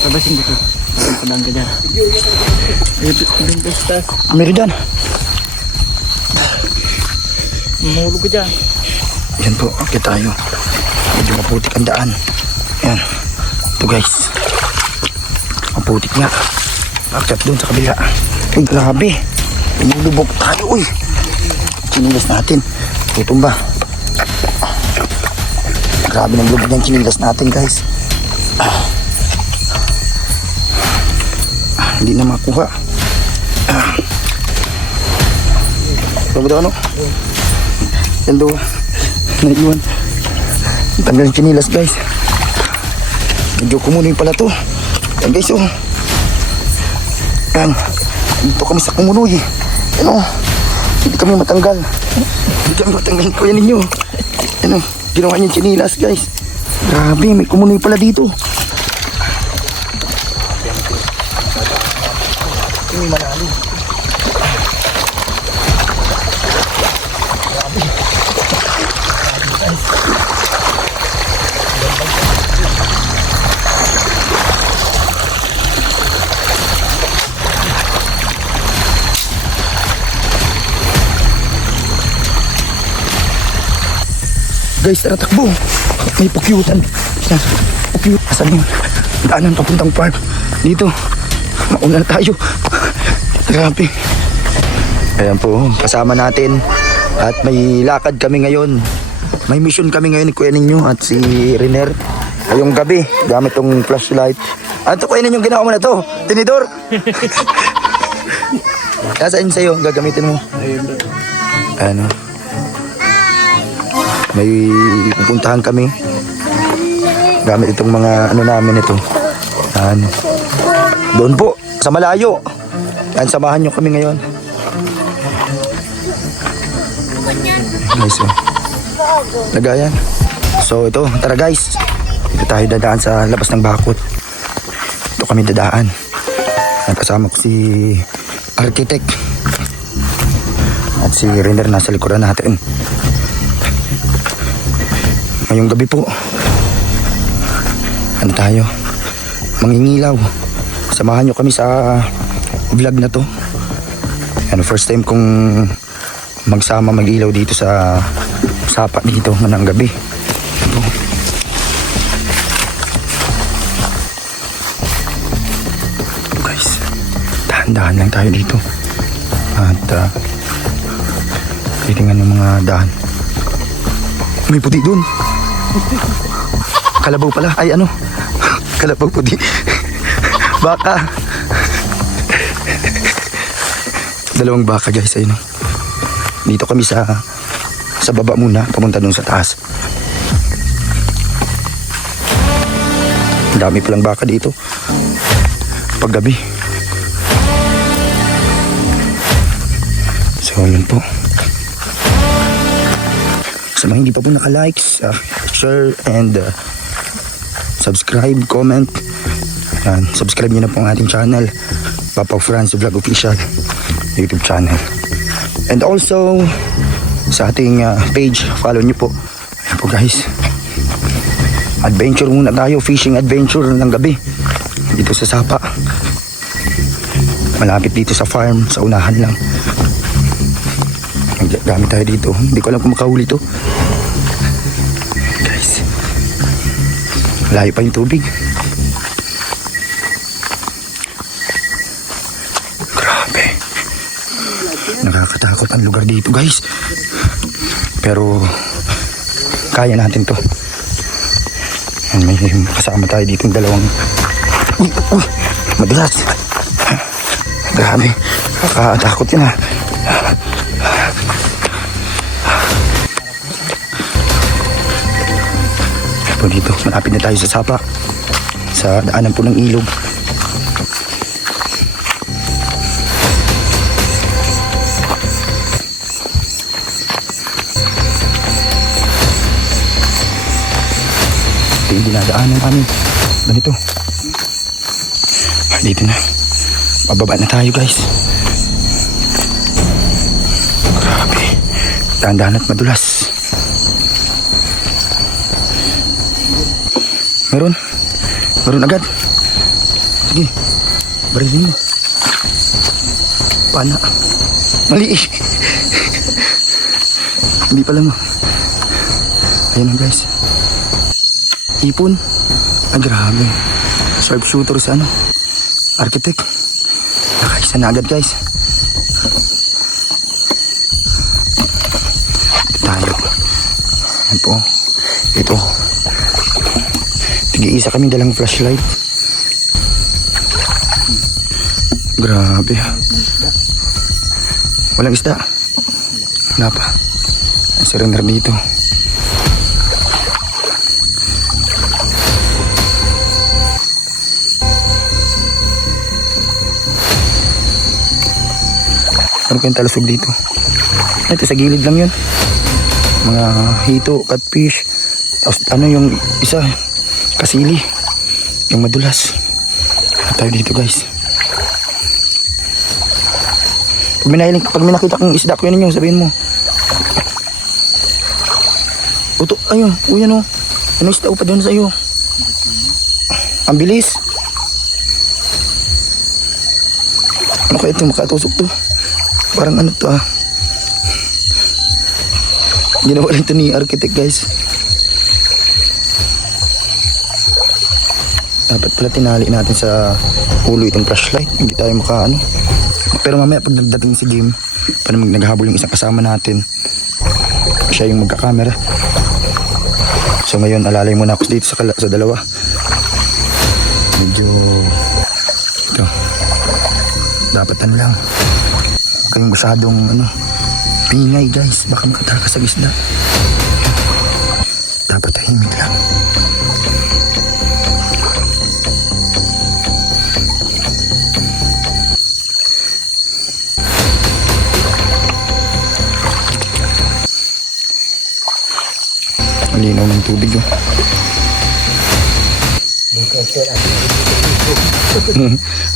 Pabasin ko to. Padaan ka dyan. Meron dyan. Mahulog ka dyan. Yan po, akit tayo. Medyo maputik ang daan. Yan. Ito guys. Maputik nga. Akit doon sa kabila. Uy, grabe. Lumulubog tayo, uy. Chinilas natin. Tutumba. Grabe ng lubog ng chinilas natin guys. Hindi na makuha. Ano ba daw ano? Yan daw. Naiwan. Tanggal yung chinilas guys. Medyo kumunoy pala to. Yan guys oh. Yan. Dito kami sa kumunoy. Yan oh. Hindi kami matanggal. Hindi kami matanggal. Kuya ninyo. Yan oh. Ginawa niyo chinilas guys. Grabe. May kumunoy pala dito. Ini malalim. Guys, tara takbo. May pukyutan. Pukyut. Asan yun? Daanan papuntang farm. Dito. Mauna na tayo. Grabe. Ayan po, kasama natin. At may lakad kami ngayon. May mission kami ngayon ni Kuya Ninyo at si Riner. Ngayong gabi, gamit tong flashlight. Ano Kuya Ninyo, ginawa mo na to? Tinidor? Nasaan sa'yo? Gagamitin mo? Ano? May pupuntahan kami. Gamit itong mga ano namin ito. Ano? Doon po, sa malayo. Yan, samahan nyo kami ngayon. Nice oh. Lagayan. So ito, tara guys. Ito tayo dadaan sa labas ng bakod. Ito kami dadaan. Kasama ko si Architect. At si Render nasa likuran natin. Ngayong gabi po. Ano tayo? Mangingilaw. Samahan nyo kami sa vlog na to. Ano, first time kong magsama mag-ilaw dito sa sapa dito ng gabi. Ito. Guys, dahan-dahan lang tayo dito. At titingnan ng mga daan. May puti dun. Kalabaw pala. Ay ano? Kalabaw puti. Baka. Dalawang baka guys, ayun. Dito kami sa baba muna, papunta dun sa taas. Dami palang baka dito. Paggabi. So yun po. Sa mga hindi pa po naka-likes, share and subscribe, comment. Yan, subscribe nyo na po ang ating channel, Papa Franz Vlog Official YouTube channel. And also sa ating page, follow nyo po. Ayan po guys, adventure muna tayo, fishing adventure ng gabi dito sa Sapa. Malapit dito sa farm, sa unahan lang. Gamit tayo dito. Hindi ko alam kung makahuli to guys. Layo pa yung tubig. Grabe. Nakakatakot ang lugar dito guys. Pero kaya natin to. May kasama tayo dito yung dalawang. Uy, madalas. Grabe. Nakakatakot yun ha. Po dito, malapit na tayo sa Sapa, sa daanan po ng ilog. Ito yung dinadaanan namin. Ganito. Dito na. Pababa na tayo guys. Grabe. Dahan-dahan at madulas. Meron agad. Sige. Barilin mo. Pana. Mali eh. Hindi pala mo. Ayan na guys. Ipon. Ah, grabe. Sharpshooter sa ano. Architect. Nakaisa na agad guys. Dito tayo. Ayan po. Ito. Tig-iisa kami dalang flashlight. Grabe. Walang isda. Wala pa. Ay, surrender dito. Ano kayong talusog dito? Ito sa gilid lang yun. Mga hito, catfish. Tapos ano yung isa, kasili. Yung madulas. Ano tayo dito guys? Pag may nakita kong isda, kuya ninyo, sabihin mo. Uto, ayun, uyan o. Ano isda pa doon sa iyo? Ang bilis. Ano kaya ito, makatusok to? Parang ano to ah. Ginawa rin ito ni architect guys. Dapat pala tinali natin sa ulo itong flashlight. Hindi tayo makaano. Pero mamaya pag nagdating si Jim, paano naghahabol yung isang kasama natin, siya yung magkakamera. So ngayon alalay muna ako dito sa dalawa. Medyo ito. Dapat ano lang. Huwag kayong masyadong ano, pingay guys. Baka makatakas sa isda. Dapat tahimik lang. Linaw ng tubig oh.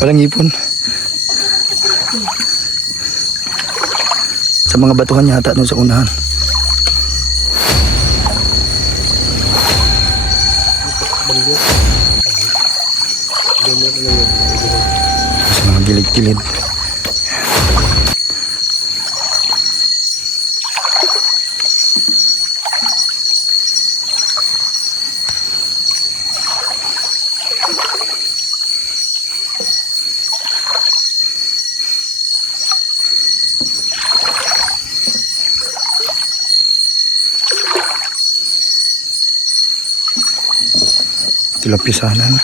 Walang ipon. Sa mga batuhan yata doon sa unahan. Sa mga gilid-gilid. Tilapia sana na.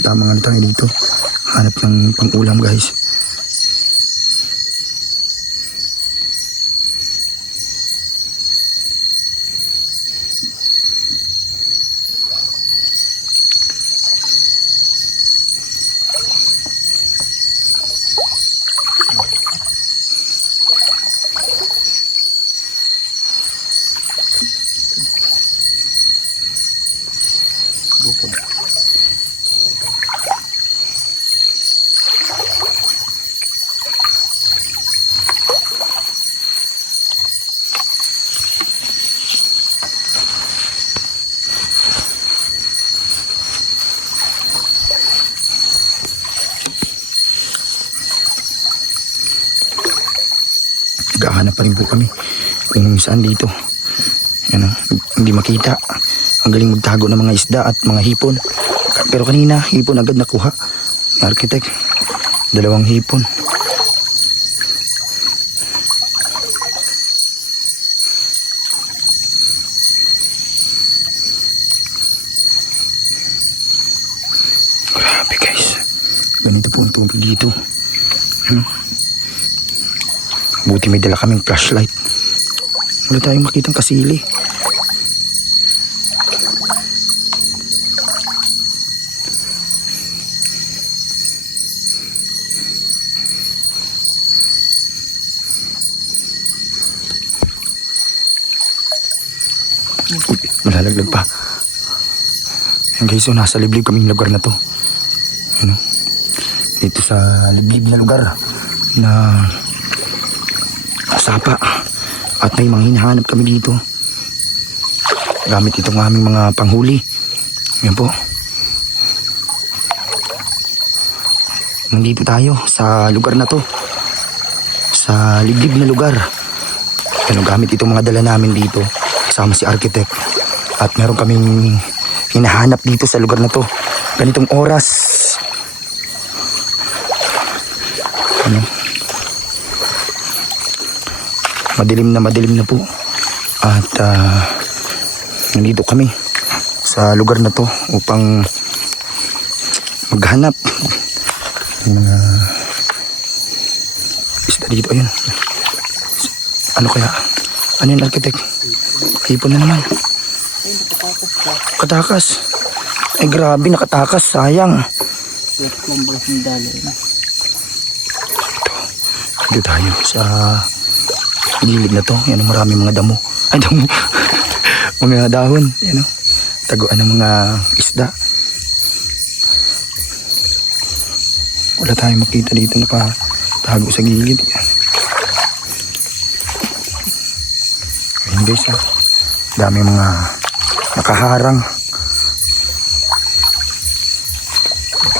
Tama nga na tayo dito. Hanap ng pang-ulam guys. Bukod. Naghahanap pa rin po kami kung saan dito. Yan, hindi makita. Ang galing magtago ng mga isda at mga hipon. Pero kanina, hipon agad nakuha ni architect. 2 hipon. Grabe guys. Ganun po ang tubig dito. Buti may dala kaming flashlight. Wala tayong makitang kasili. Uy, malalaglag pa. Ayan guys, so nasa liblib kaming lugar na to. Ano? Dito sa liblib na lugar na sapa. At may mga hinahanap kami dito. Gamit itong aming mga panghuli. Yan po. Nandito tayo sa lugar na to. Sa liblib na lugar. Ano, gamit itong mga dala namin dito. Kasama si architect. At meron kaming hinahanap dito sa lugar na to. Ganitong oras. Ano? Madilim na po. At nandito kami sa lugar na to upang maghanap ng mga isda dito. Ayun. Ano kaya? Ano yun, architect? Hipon na naman. Ay, nakatakas ka. Katakas. Ay grabe, nakatakas. Sayang. Wait lang ba yung dalo? Dito tayo sa gilid na to. Yan, maraming mga damo. Ay, damo. Mga dahon. Yan, taguan ng mga isda. Wala tayong makita dito na tago sa gilid. Ayun guys, dami mga nakaharang.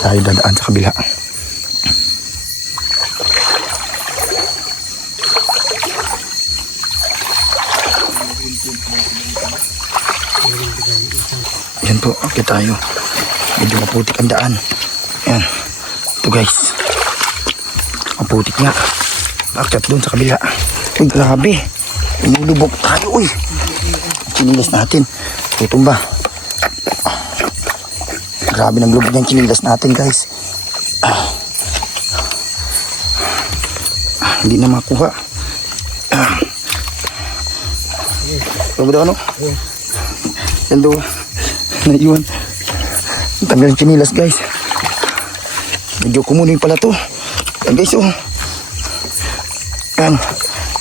Tayo dadaan sa kabila. Yan po, okay tayo. Medyo maputik ang daan. Yan. Ito guys. Maputik nga. Akyat doon sa kabila. Uy, grabe. Umulubog tayo, uy. Chinilas natin. Tutumba. Grabe ng lubog ng chinilas natin, guys. Hindi na makuha. Ano ba ano? Yan doon. Naiwan. Tanggal ng chinilas, guys. Medyo kumunoy pala to. Yan, guys, oh. Yan.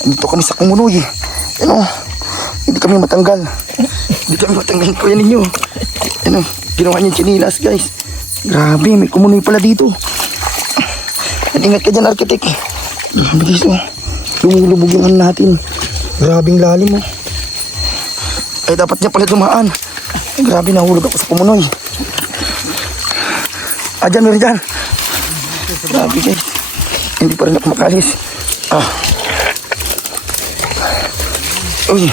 Dito kami sa kumunoy. Yan, oh. Hindi kami matanggal. Hindi kami matanggal. Kuya ninyo. Yan, oh. Ginawa niyo chinilas, guys. Grabe, may kumunoy pala dito. Yan, ingat ka dyan, architect. Grabe, guys, oh. Lumulubog yung ano natin. Grabing lalim, oh. Ay, dapat niya pala dumaan. Ay, grabe, nahulog ako sa kumunoy. Dyan, meron dyan. Grabe, guys. Hindi pa rin ako makalis. Uy,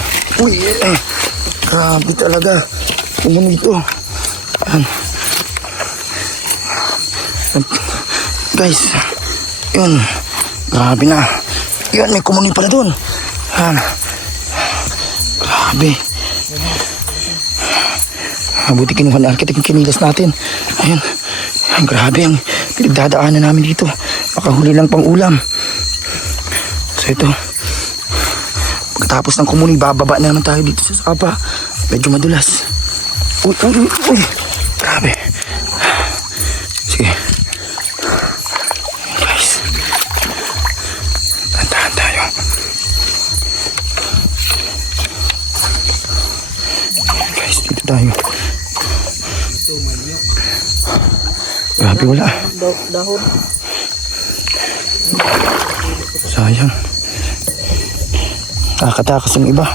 grabe talaga. Kumunoy ito. Guys, yun. Grabe na. Yan, may kumunoy pala doon. Grabe. Mabuti kinuha ng architect yung kinilas natin. Ayun. Grabe ang pinagdadaanan namin dito. Makahuli lang pang ulam. So ito. Pagkatapos ng kumunoy, bababa na naman tayo dito sa sapa. Medyo madulas. Uy. Grabe. Sige. Guys. Tantahan tayo. Guys, dito tayo. Grabe, wala. Dahon. Sayang. Nakakatakas yung iba.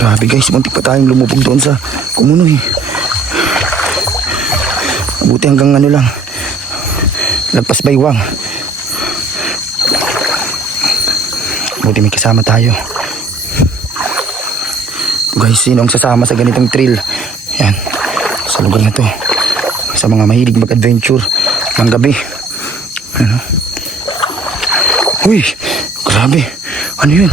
Grabe guys, muntik pa tayong lumubog doon sa kumunoy. Mabuti hanggang ano lang. Lagpas baywang. Buti may kasama tayo. Guys, sino ang sasama sa ganitong trail? Yan, sa lugar na to. Sa mga mahilig mag-adventure ng gabi. Ano? Uy, grabe. Ano yun?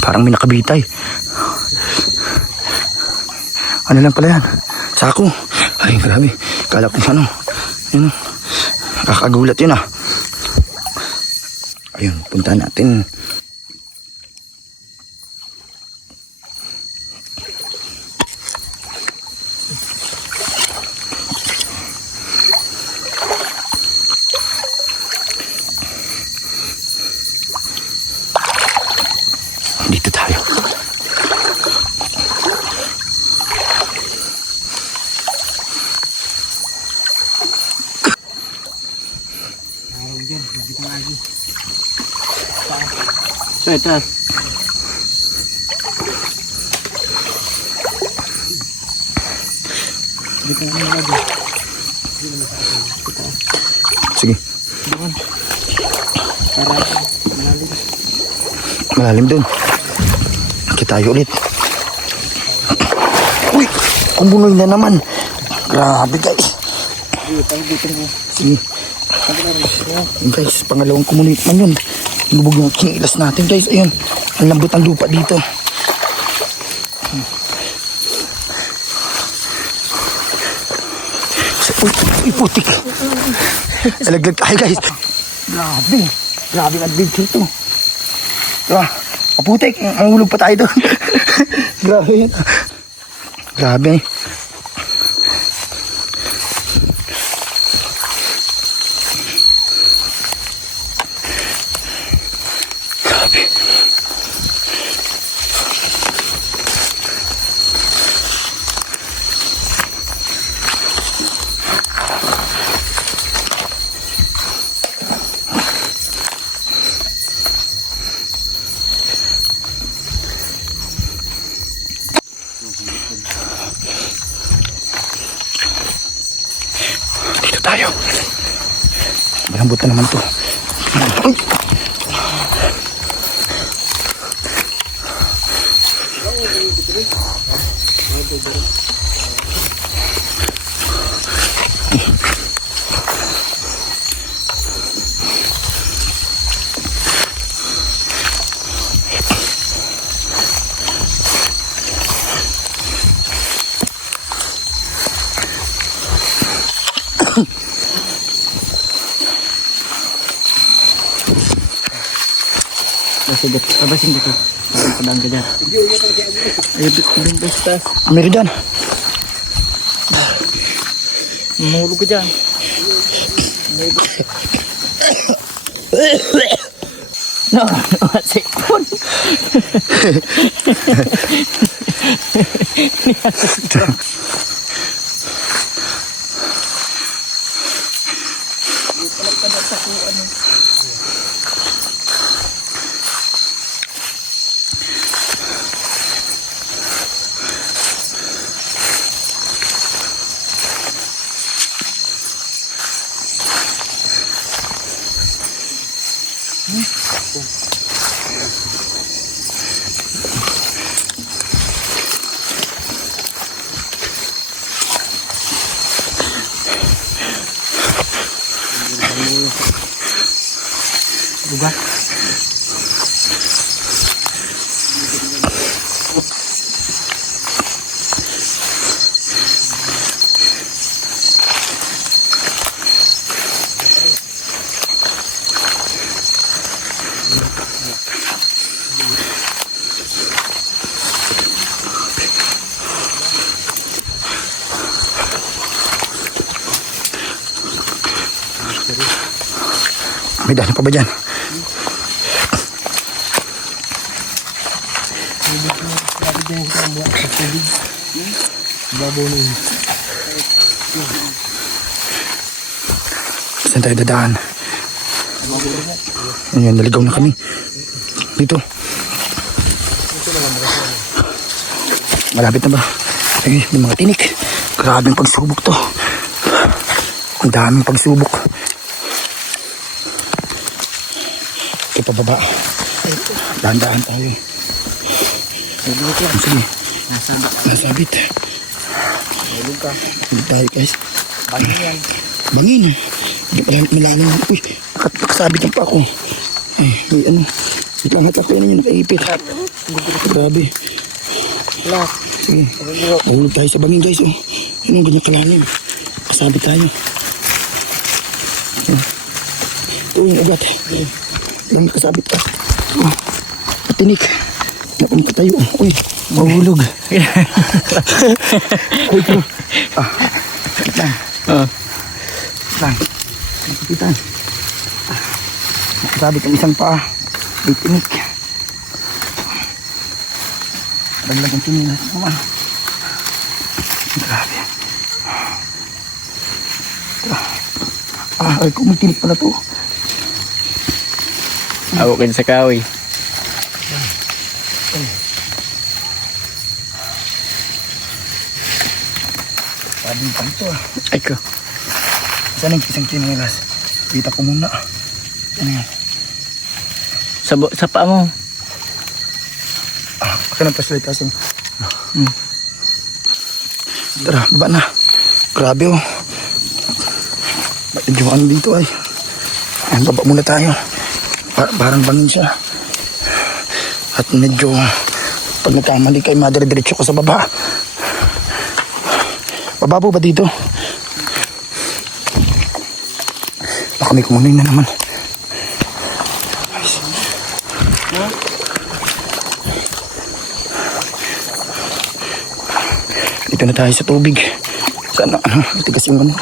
Parang may nakabitay. Ano lang pala yan? Sako. Ay, grabe. Kala ko ano. Yun. Kakagulat yun ah. Ayun, puntahan natin. Dito tayo. So, ito. Dito na lagi. Sige. Doon. Para malalim. Malalim dun. Kita tayo ulit. Uy! Kumunoy na naman. Grabe guys. Sige. Guys, pangalawang kumunoy man yun. Lubog yung kinilas natin guys. Ayun. Ang lambot ng lupa dito. Uy, putik. Alaglag tayo guys. Grabe. Grabe ang adventure to. Diba? Kaputik. Mahulog pa tayo doon. Grabe yun. Grabe. Grabe. Dito tayo. Malambot na naman to. Uy! Basigat. Abasin dito. Parang padang ka dyan. Ayun, doon ba sa taas? Meron dyan. Mahulog ka dyan. No, masikon. Diba? May dahil pa ba dyan? Saan tayo dadaan? Ayan, naligaw na kami. Dito. Malapit na ba? Ay, may mga tinik. Grabing pagsubok to. Ang daming pagsubok. Ito pababa. Dahan-dahan tayo. Sige. Nasabit. Mahulog ka. Hindi tayo guys. Paano yan? Bangin. Hindi pala malalim. Uy, nakasabit na pa ako. Ay, ano. Wait lang, natapinan yun, nakaipit. Grabe. Sige. Mahulog tayo sa bangin, guys. Oh. Anong ganyan kalalim? Kasabit tayo. Ito yung ugat. Yung kasabit pa. Oh. Patinik. Napunta tayo. Uy, mahulog. Uy, bro. Wait lang. Wait lang. Kapitan. Nakasabit ang isang paa. May tinik. Daglag ang tinilas naman. Grabe. Ay, kung may tinik pala to. Awakin sa kahoy. Sabi pa ito Ay ko. Saan ang isang tinilas? Kita ko muna. Ano yan? Sa paa mo. Akin ang flashlight kasi. Tara, baba na. Grabe oh. Medyo ano dito ay. Ayan, baba muna tayo. Parang bangin siya. At medyo pag nagkamali kayo, madire-diretso ko sa baba. Bababo ba dito? Baka may kumunin na naman. Dito na tayo sa tubig. Sana, tigas yung ano.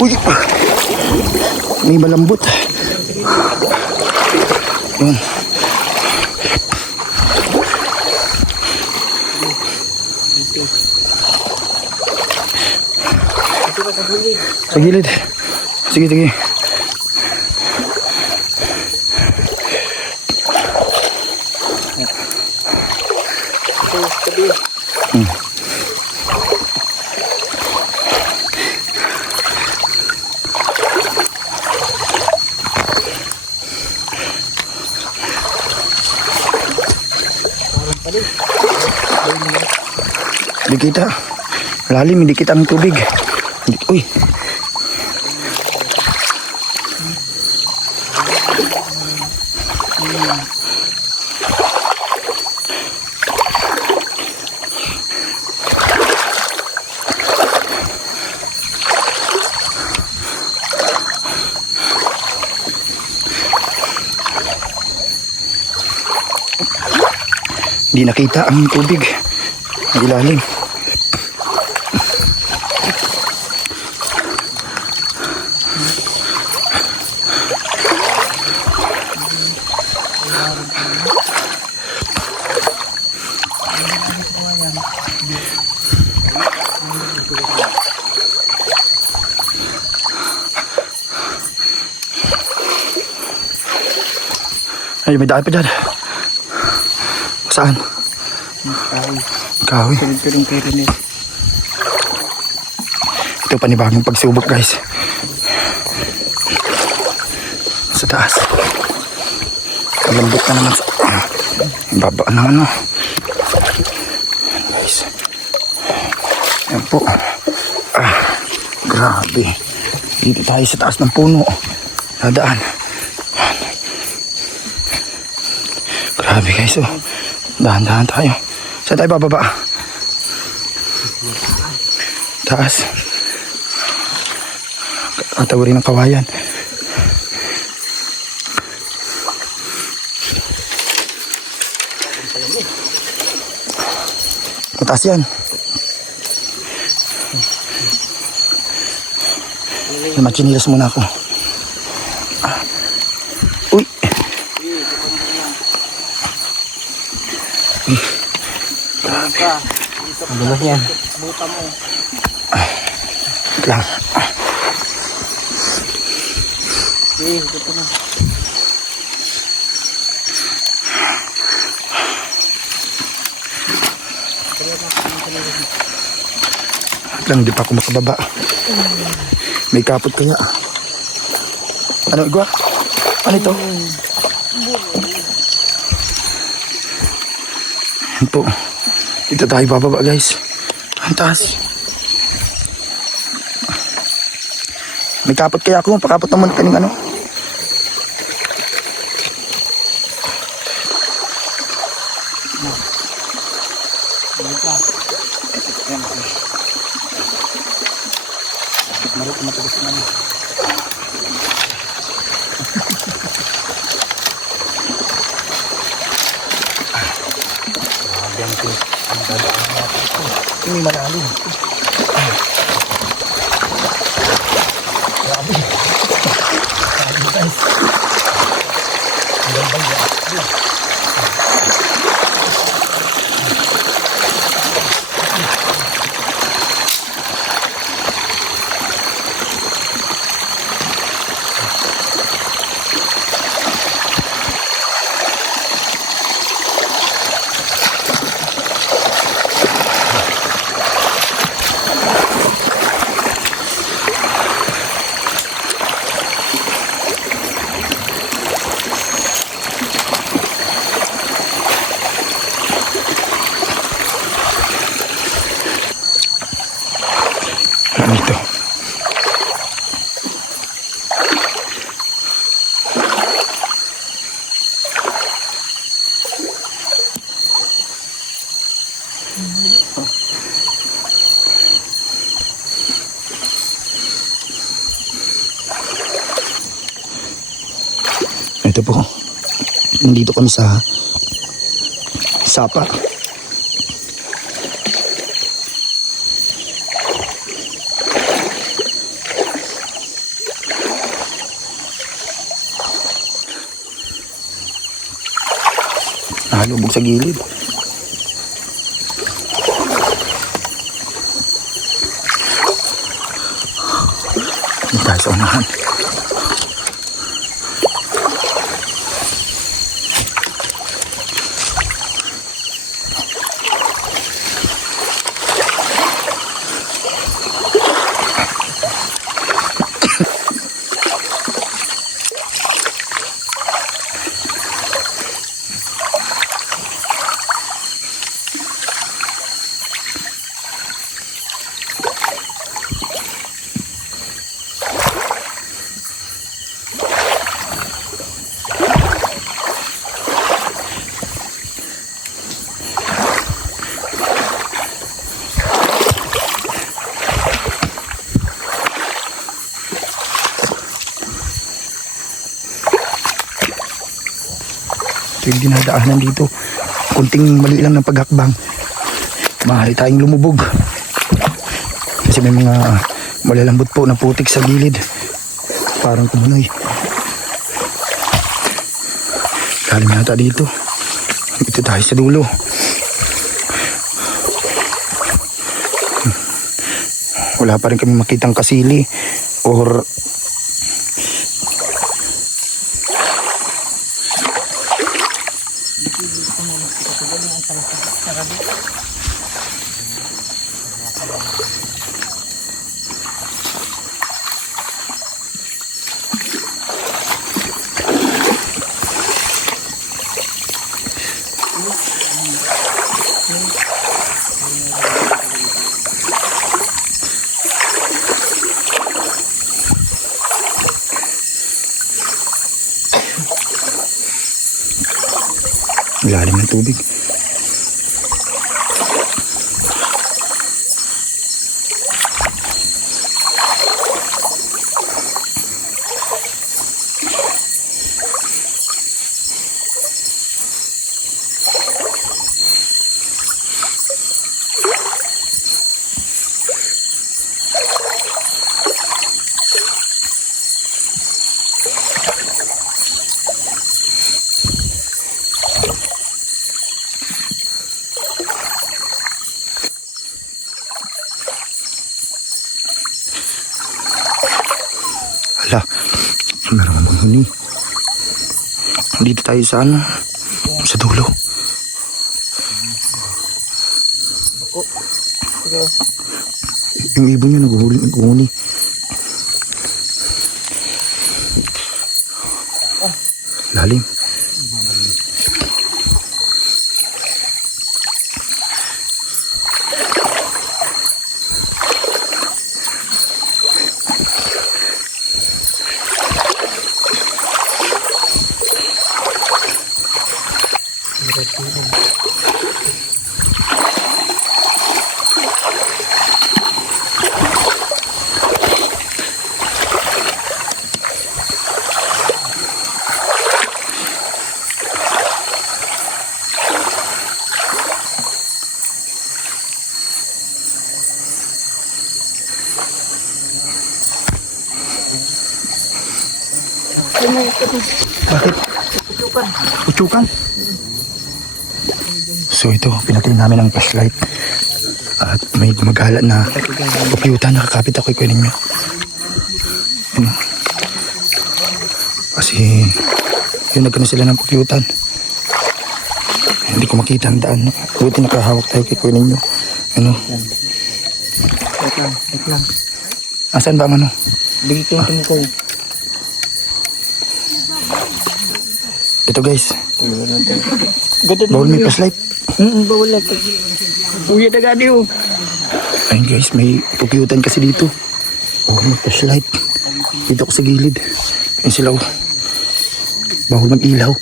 Uy! May malambot. Yun. Sa gilid. Sige, sige. Hindi kita. Lalim, hindi kita ang tubig. Uy. Hindi nakita ang tubig. Ang ilalim. Ay, may dahil pa dyan. Saan? Kahoy. Kahoy. Sunod ko rin kayo rin. Ito panibagong pagsubok, guys. Sa taas. Kalambot na naman sa... Baba na ano. Guys. Yan po. Grabe. Dito tayo sa taas ng puno. Nadaan. Grabe, guys. Oh. Dahan-dahan tayo. Saan tayo bababa? Taas. Katawarin ng kawayan. Mataas yan. Machinilas muna ako. Uy. Grabe. Ang dulas yan. Wait lang. Ito na. Wait lang, hindi pa ako makababa. May kapot kaya. Ano, igwa? Ano ito? Yan po. Dito tayo bababa, guys. Ang taas. May kapot kaya ako. Pakapot naman kaning ano. Marot matagas na ano. Yan ko. Ang dadaan natin ito. Hindi malalim. Grabe. Grabe guys. Ang ganda yan. Dito. Ito po. Nandito kami sa Sapa. Nakalubog sa gilid. Hindi tayo sa unahan. Ito yung dinadaanan dito. Kunting mali lang ng paghakbang. Maaari tayong lumubog. Kasi may mga malalambot po na putik sa gilid. Parang kumunoy. Kalim yata dito. Ito tayo sa dulo. Wala pa rin kami makitang kasili or lalim ng tubig. Hala, meron bang huni? Dito tayo sa ano? Sa dulo. Yung ibon niya naghuni. Lalim. Bakit? Utyukan. So ito, pinatay namin ang flashlight. At may gumagala na pukyutan. Nakakapit ako, ikunin nyo. Ano? Kasi yun, nagkano sila ng pukyutan. Hindi ko makita ang daan. Buti nakahawak tayo, ikunin nyo. Ano? Wait lang. Asan ba ang ano? Bigay ko yung tumukoy. Ito guys, Ganda bawal may flashlight. Bawal lang. Uya na gani oh. Ayun guys, may pukyutan kasi dito. Bawal may flashlight. Dito ako sa gilid. Ayun sila oh. Bawal mag-ilaw.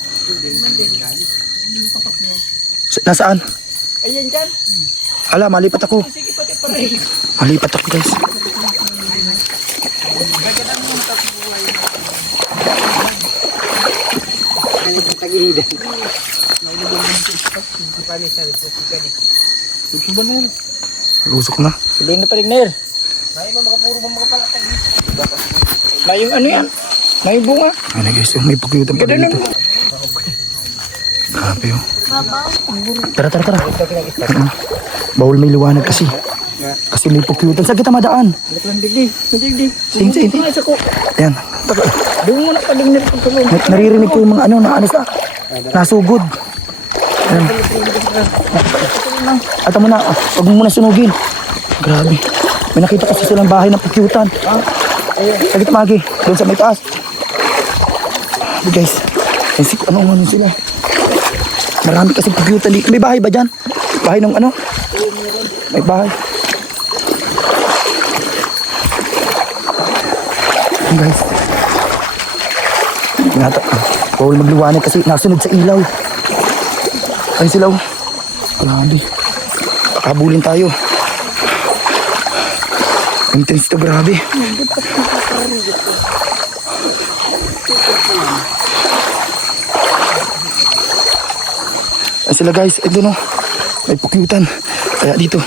Nasaan? Ayan dyan. Hala, malipat ako. Sige pati pa rin. Malipat ako guys. Lusok na. Sabihin na pa rin, Nair. May yung ano yan? May bunga. Ayun guys, may pukyutan pa rin dito. Grabe oh. Tara. Bawal may liwanag kasi. Kasi may pukyutan. Saan kita madaan? Digdi. Sige. Ayan. Doon mo na pa rin nilipagtulong. Naririnig ko yung mga ano na ano sa nasugod. Ayan. At mo na, huwag mo muna sunugin. Grabe. May nakita kasi silang bahay ng pukyutan. Sige tamagi. Doon sa may taas. Hey guys. Ano sila? Marami kasi pukyutan dito. May bahay ba dyan? Bahay ng ano? May bahay. Hey guys. Bawal magliwanag kasi nasunod sa ilaw. Ayun sila oh. Grabe. Habulin tayo. Intense to, grabe. Ayun sila guys. Ito no. May pukyutan. Kaya dito.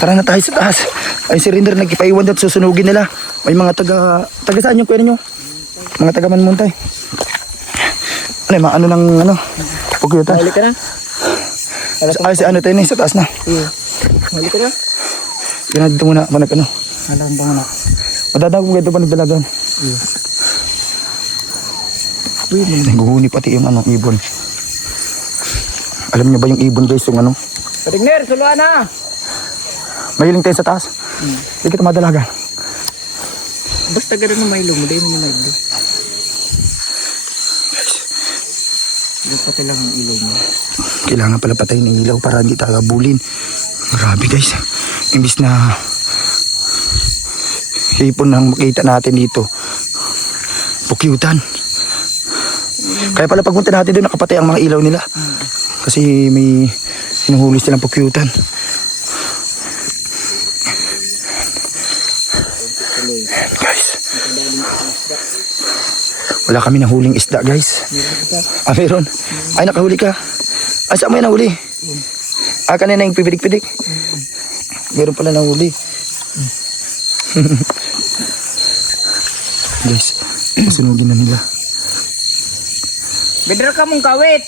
Tara na tayo sa taas. Ayun si Rinder nagkipaiwan at susunugin nila. May mga taga saan yung kwento nyo? Mga taga Manmuntay. Ano yung mga ano ng ano? Pukyutan. Halik ka na? Ay si ano tayo na sa taas na. Iya. Halik ka na? Yan dito muna. Manag ano? Alam ba nga na? Madadagong ganito pa nagdalagan. Iya. Naguhuni pati yung ano, ibon. Alam niyo ba yung ibon guys, yung ano? Patigner, suluan na! Mahiling tayo sa taas. Hindi kita madalagan. Basta gano'n na may lumo, dahil mo na may lumo. Patay lang ang ilaw mo. Kailangan pala patayin ng ilaw para hindi tayo abulin. Grabe guys. Imbis na hipon nang makita natin dito. Pukyutan. Kaya pala pagpunta natin doon nakapatay ang mga ilaw nila. Kasi may hinuhuli silang pukyutan. Guys. Wala kami nahuling isda guys. Meron. Ay nakahuli ka. Ay saan mo yan nahuli? Kanina yung pipidik-pidik. Meron pala nahuli. Guys, masunugin na nila. Bedra ka mong kawit!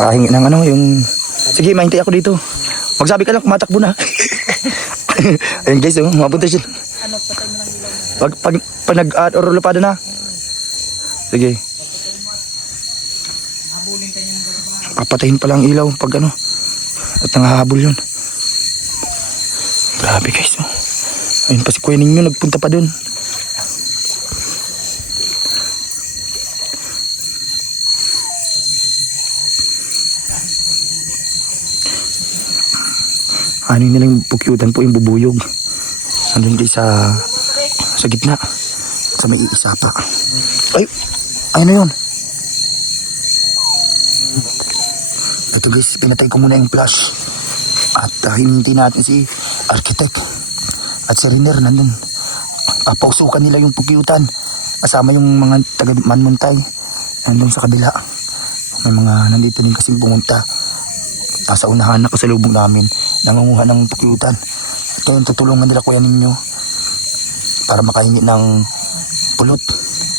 Hingi ng ano, yung... Sige, mahintay ako dito. Magsabi ka lang, kumatakbo na. Ayun guys, mapunta siya. Pag nag-orolopado na. Sige. Papatayin pala ang ilaw pag ano. At nangahabol yun. Grabe guys, oh. Ayun pa si Kuya Ninyo, nagpunta pa dun. Ano yung nilang pukyutan po yung bubuyog. Andun din sa gitna. Sa may iisa pa. Ay na yun. Ito guys, pinatay ko muna yung flash. At hinintay natin si Architect. At si Riner nandun. Pausukan nila yung pukyutan. Kasama yung mga taga Manmuntay. Nandun sa kabila. May mga nandito din kasing pumunta. nasa unahan na kasalubong namin, nangunguha ng pukyutan. At ngayon tutulungan nila kuya ninyo para makahingi ng pulot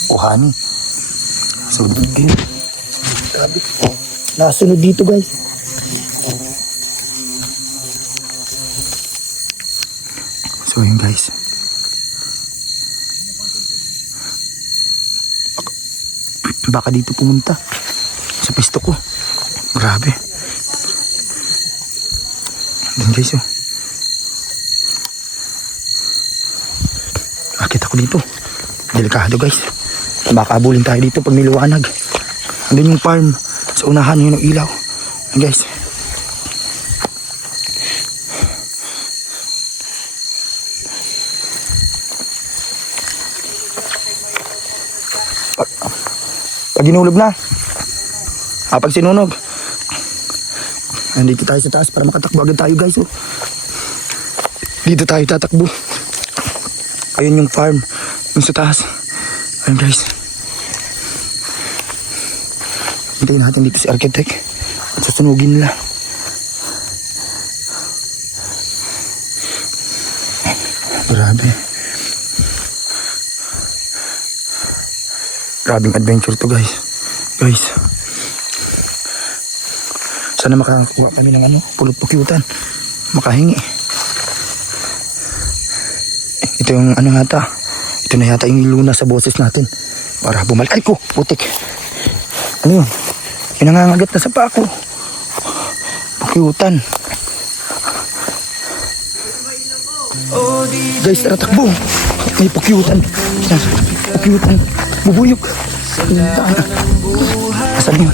o honey. So, grabe. Nasunod dito guys. So yun guys. Baka dito pumunta sa pisto ko. Grabe. Yan guys oh. Akit ako dito. Delikado guys. Baka abulin tayo dito pag niliwanag. Andun yung farm. Sa unahan yun ang ilaw. Yan guys. Pag inulog na. Pag sinunog. Nandito tayo sa taas para makatakbo agad tayo guys oh. Dito tayo tatakbo. Ayun yung farm. Yung sa taas. Ayun guys. Hintayin natin dito si architect. At susunugin nila. Grabe. Grabing adventure to guys. Guys. Sana makakuha kami ng pulot-pukyutan. Makahingi. Ito yung yata. Ito na yata yung luna sa boses natin. Para bumalik. Ay ko, putik. Ano yun? Pinangangagat na sa pako. Pukyutan. Guys, tara takbo. May pukyutan. Pukyutan. Bubuyog. Daanan. Asan yun?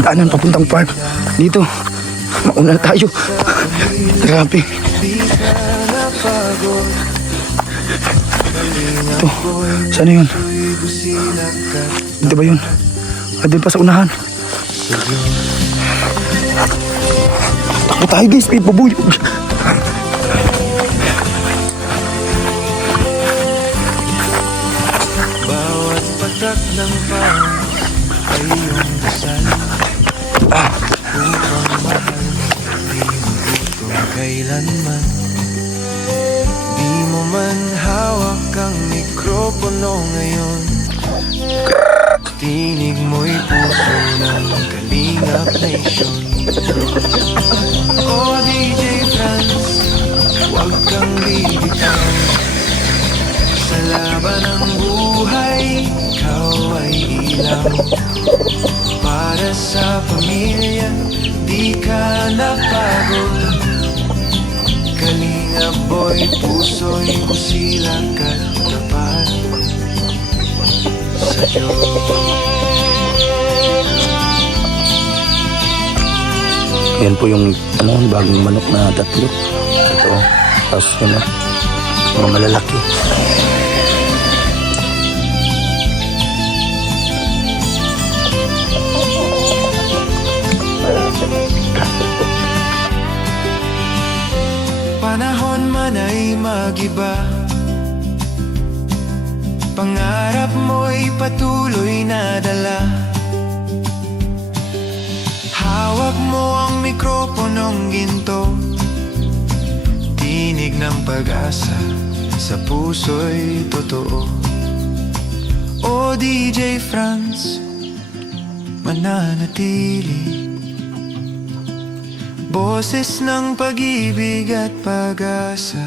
Daanan papuntang farm. Dito. Mauna na tayo. Grabe. Ito. Saan yun? Dito ba yun? Doon pa sa unahan. Takbo tayo guys. May bubuyog. Bawat patak ng pang ay iyong dasal. Upang mahal mo, di magutong kailanman. Di mo man hawak ang mikropono ngayon. Tinig mo'y puso ng Kalingap Nation. O DJ Franz, huwag kang bibitaw. Sa laban ng buhay, ikaw ay ilaw. Para sa pamilya, di ka napagod. Kalingap boy, puso'y busilak at tapat sa Diyos. Yan po yung bagong manok na tatlo. Ito. Tapos yun mga malalaki. Panahon man ay mag-iba, pangarap mo'y patuloy na dala. Hawak mo ang mikroponong ginto, tinig ng pag-asa sa puso'y totoo. O DJ Franz, mananatili. Boses ng pag-ibig at pag-asa.